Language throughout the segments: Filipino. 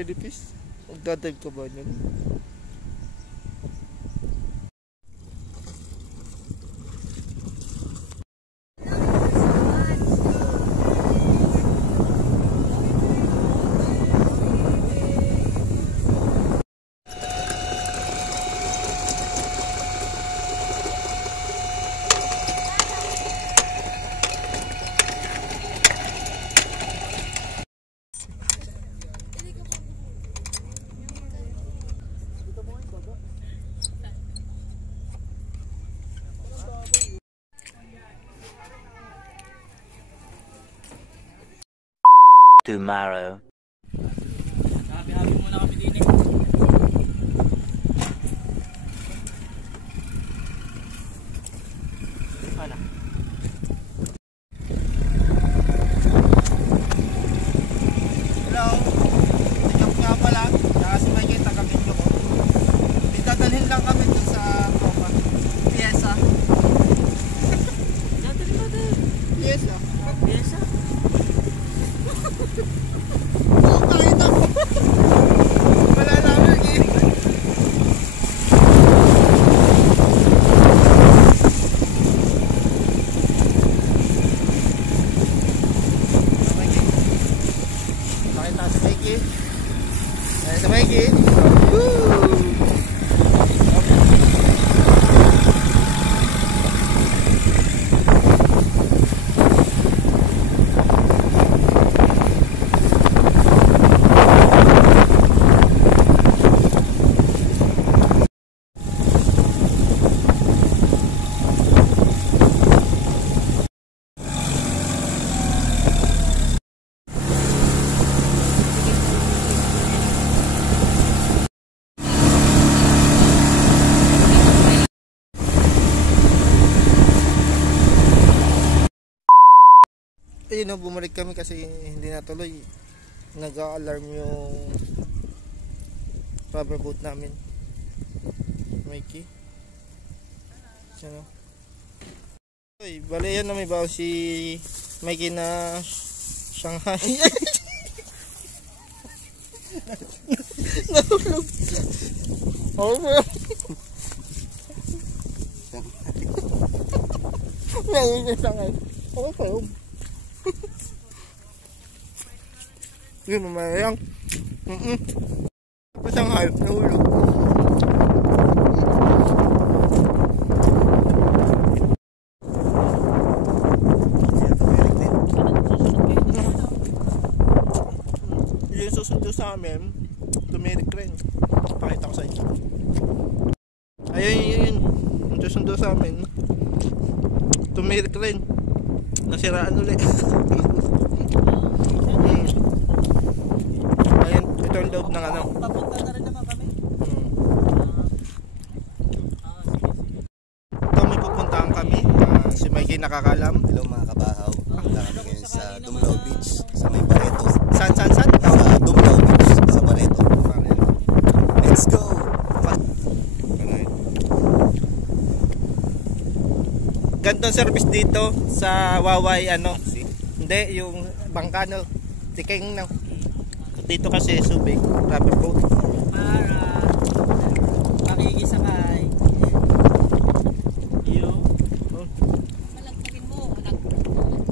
jellyfish. Magdadive ka ba niyan? Tomorrow. Happy muna kami din eh. Ano? Hello. Tingnan nga pala. Kasi may kita kami ko. Ditadalhin lang kami dun sa tropa. Piesa. Piesa. Piesa. Wala namin eh. Pakita sa Mikey. Ayan sa Mikey. Woo! Ayun no, bumalik kami kasi hindi natuloy. Nag-a-alarm yung rubber boat namin. Mikey. Siya no. Uy, bale yan na may bawa si Mikey na Shanghai. Nahulog. Nahulog. Nahulog Shanghai. Okay pa yun. Yun naman. Tapos ang hype na ulo. Yung susundo sa amin, tumirik rin. Pakita ko sa inyo. Ayun. Yung susundo sa amin, tumirik rin. Nasiraan ulit. Ayun, ito ang loob ng ano. Papunta na rin naman kami. Ito may pupuntahan kami. Si Mikey nakakalam. Hello mga kabahaw. Punta kami ngayon sa Dumlao Beach sa may Barreto. San? Sa Dumlao Beach sa Barreto. Let's go! Gantong service dito sa Waway ano. Hindi, yung bangkano. Tiking na. Dito kasi subig. Rubber boat. Para pakigisakay. Yung malagpagin mo.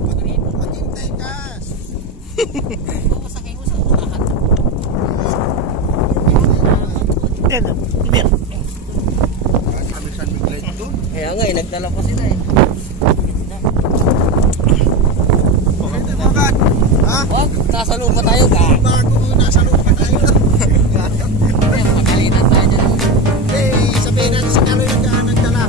Maghintay ka! Masakay mo sa unahan. Hindi. Kami sa bigla ito. Kaya nga nagdala ko sila eh. Wag, nasa lupa tayo ka. Bago nasa lupa tayo. Magalitan tayo dyan. Sabihin natin si Carlo yung nagdala.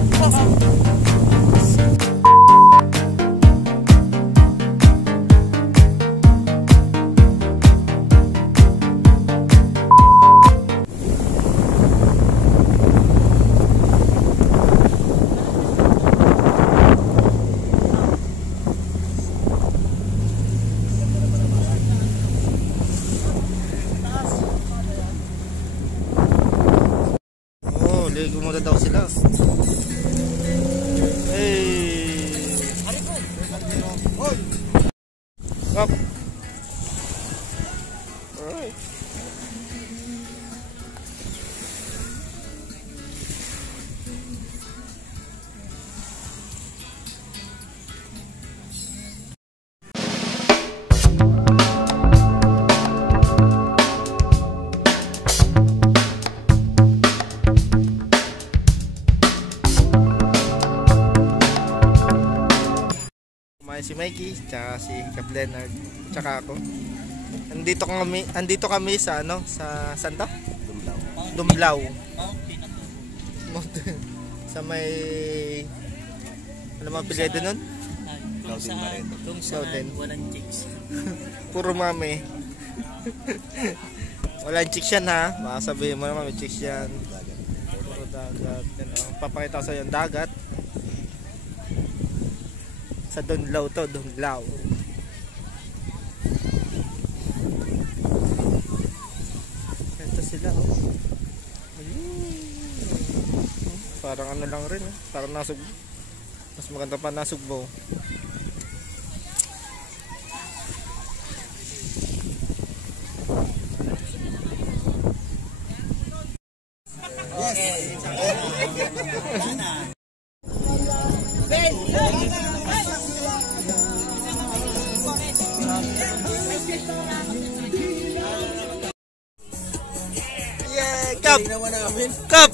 Gumula daw sila. Hey. Up. Alright. si Mikey, tsaka si Cap Leonard, tsaka ako. Andito kami sa ano, sa saan to? Dumblao. Sa may ano mga apelyido nun? Kung saan walang chicks. Puro mami. Walang chicks yan ha. Baka sabihin mo naman may chicks yan. Puro dagat. Yan, oh. Papakita ko sa iyo yung dagat. Sa Dunlao to, Dunlao. Ito sila oh. Ayun. Parang ano lang rin eh. Parang nasugbo. Mas maganda pa nasugbo. Yeah, Cup! Cup!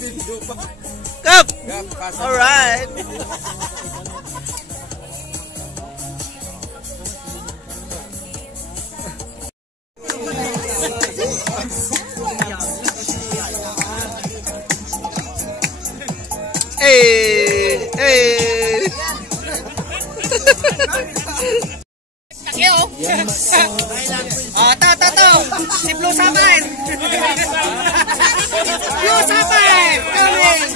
Cup! Alright! Hey! Hey! Si Blue Sapphire! Blue Sapphire! Coming!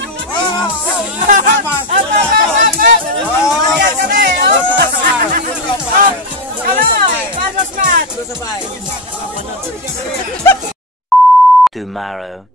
Tomorrow.